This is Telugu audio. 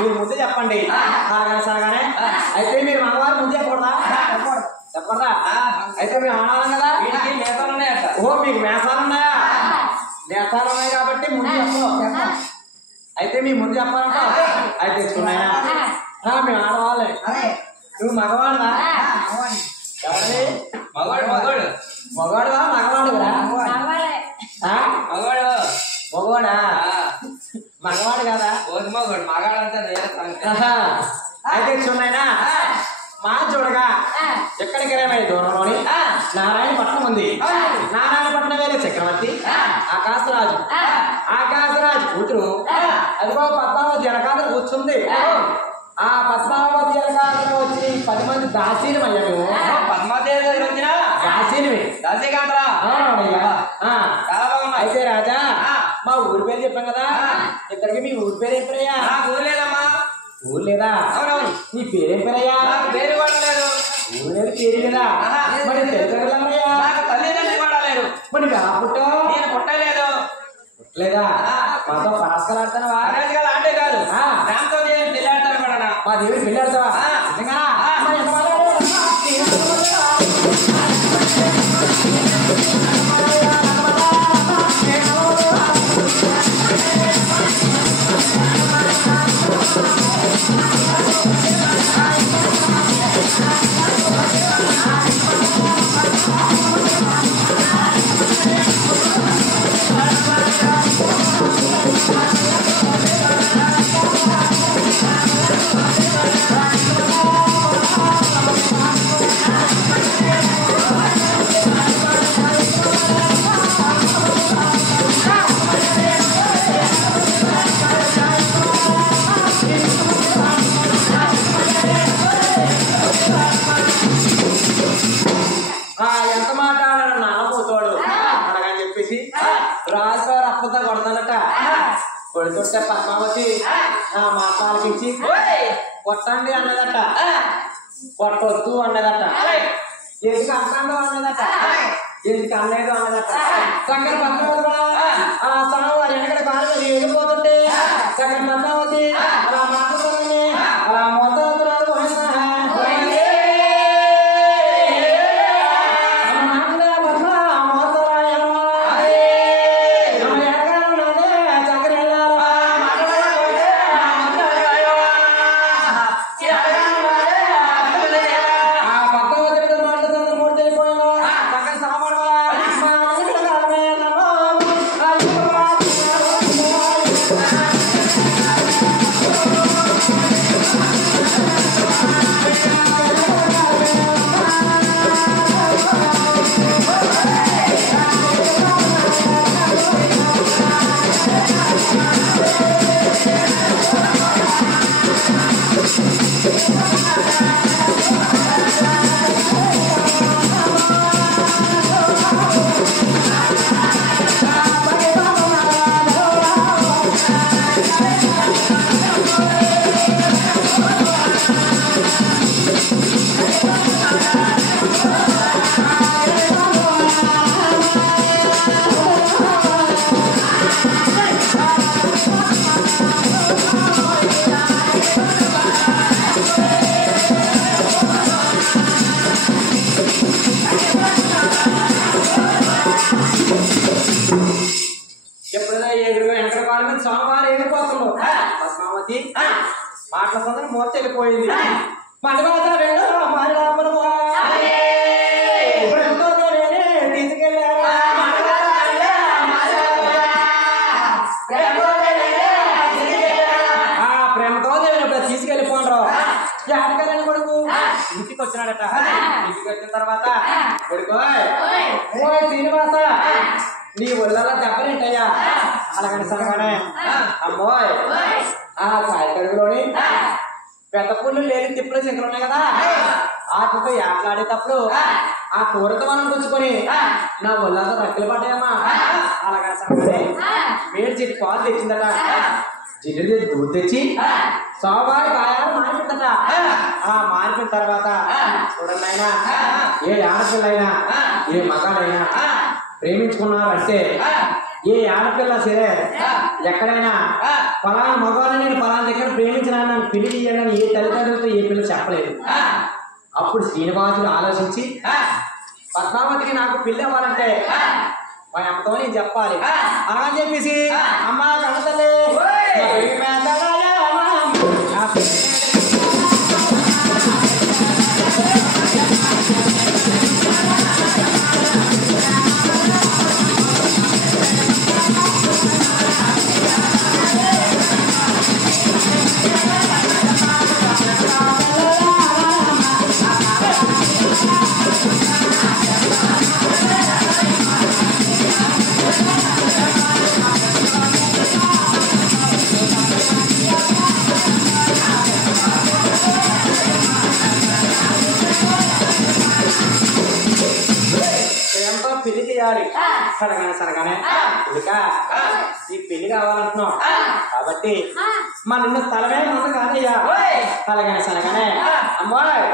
మీరు ముందే చెప్పండి సరగానే అయితే మీరు మగవారు ముందే చెప్పకూడదా చెప్పకూడదా అయితే మేము ఆడాలం కదా మేసాలు ఉన్నాయట ఓ మీకు మేసాలు ఉన్నాయా మేసాలు ఉన్నాయి కాబట్టి ముందు చెప్పు అయితే మీ ముందు చెప్పాలంట అయితే తెచ్చుకున్నాయా మేము ఆడవాళ్ళే నువ్వు మగవాడుదా ఎవరి మగవాడు మగవాడు మగవాడుదా మగవాడురా మగవాడు మగవాడా మగవాడు కదా మగవాడు మగాడంటే అయితే చూడైనా మా చూడగా ఎక్కడికి రేమై దూరంలోని నారాయణపట్నం ఉంది. నారాయణపట్నం వేరే చక్రవర్తి ఆకాశరాజు కూతురు అదిగో పద్మావతి వెనకాల కూర్చుంది. ఆ పద్మావతి వెనకాల వచ్చి 10 మంది దాసీలు అయ్యాము. పద్మాదేవి దగ్గర వచ్చిన దాసీనివి దాసీకాంతరా అయితే రాజా మా ఊరి పేరు చెప్పాం కదా ఇద్దరికి మీ ఊరి పేరు ఏం పేరయ్యా? ఊరు లేదమ్మా. ఊరు లేదా? అవునవును. నీ పేరేం పేరయ్యా? పేరు వాడలేదు. ఊరు లేదు పేరు లేదా? మరి తెలుగులయ్యా నాకు తల్లిదండ్రులు వాడలేరు. మరి పుట్టో నేను పుట్టలేదు. పుట్టలేదా? మాతో పరాస్కలు ఆడతావా? ఆడే కాదు దాంతో దేవుని పెళ్లి ఆడతాను కూడా. మా దేవుని పెళ్లి ఆడతావా? ఎంత మాట్లాడాడు నానపోతాడు అనగాని చెప్పేసి రాజు అప్పతో కొడతానట. కొడుతుంటే పద్మావతి మాట్లాడికి కొట్టండి అన్నదట. కొట్టొద్దు అన్నదట. ఎందుకు అంటాడు అన్నదట. ఎందుకు అనలేదు అన్నదట. చక్కని పద్మావతి కూడా ఆ స్వామివారి వెనకడ బాగా వెళ్ళిపోతుంటే చక్కని పద్మావతి అలా మాట్లాడుతుంది. అలా మొత్తం స్వామివారు ఎగిరిపోతున్నాడు. పద్మావతి మాటల సందరూ మోర్చ వెళ్ళిపోయింది. తీసుకెళ్ళారు వచ్చినాడట ఇంటికి వచ్చిన తర్వాత కొడుకోయ్ శ్రీనివాస నీ ఒళ్ళలో దెబ్బలేంటయ్యా అలాగని సరగానే అమ్మోయ్ ఆ సాయకడుగులోని పెద్ద పుల్లు లేని తిప్పుల చింకలు ఉన్నాయి కదా వాటితో ఆటలాడేటప్పుడు ఆ కూరతో మనం పుచ్చుకొని నా ఒళ్ళంతా రక్కలు పడ్డాయమ్మా అలాగని సరగానే వేడి చెట్టు పాలు తెచ్చిందట జిడ్డు తెచ్చి దూరు తెచ్చి సోమవారి గాయాలు మారిపోతుందట ఆ మారిపోయిన తర్వాత చూడండి ఆయన ఏ ఆడపిల్లైనా ఏ మగాడైనా ప్రేమించుకున్నారంటే ఏ ఆడపిల్ల సరే ఎక్కడైనా ఫలానా మగవాళ్ళని నేను ఫలానా దగ్గర ప్రేమించినా నన్ను పెళ్లి చేయాలని ఏ తల్లిదండ్రులతో ఏ పిల్ల చెప్పలేదు అప్పుడు శ్రీనివాసుడు ఆలోచించి పద్మావతికి నాకు పెళ్లి అవ్వాలంటే మా అమ్మతో నేను చెప్పాలి అలా అని చెప్పేసి అమ్మ కడతలే పెళ్లి చేయాలి సరగానే ఇక ఈ పెళ్లి కావాలంటున్నాం కాబట్టి మన స్థలమే ముందు కాదయ్యా సరగానే అమ్మాయి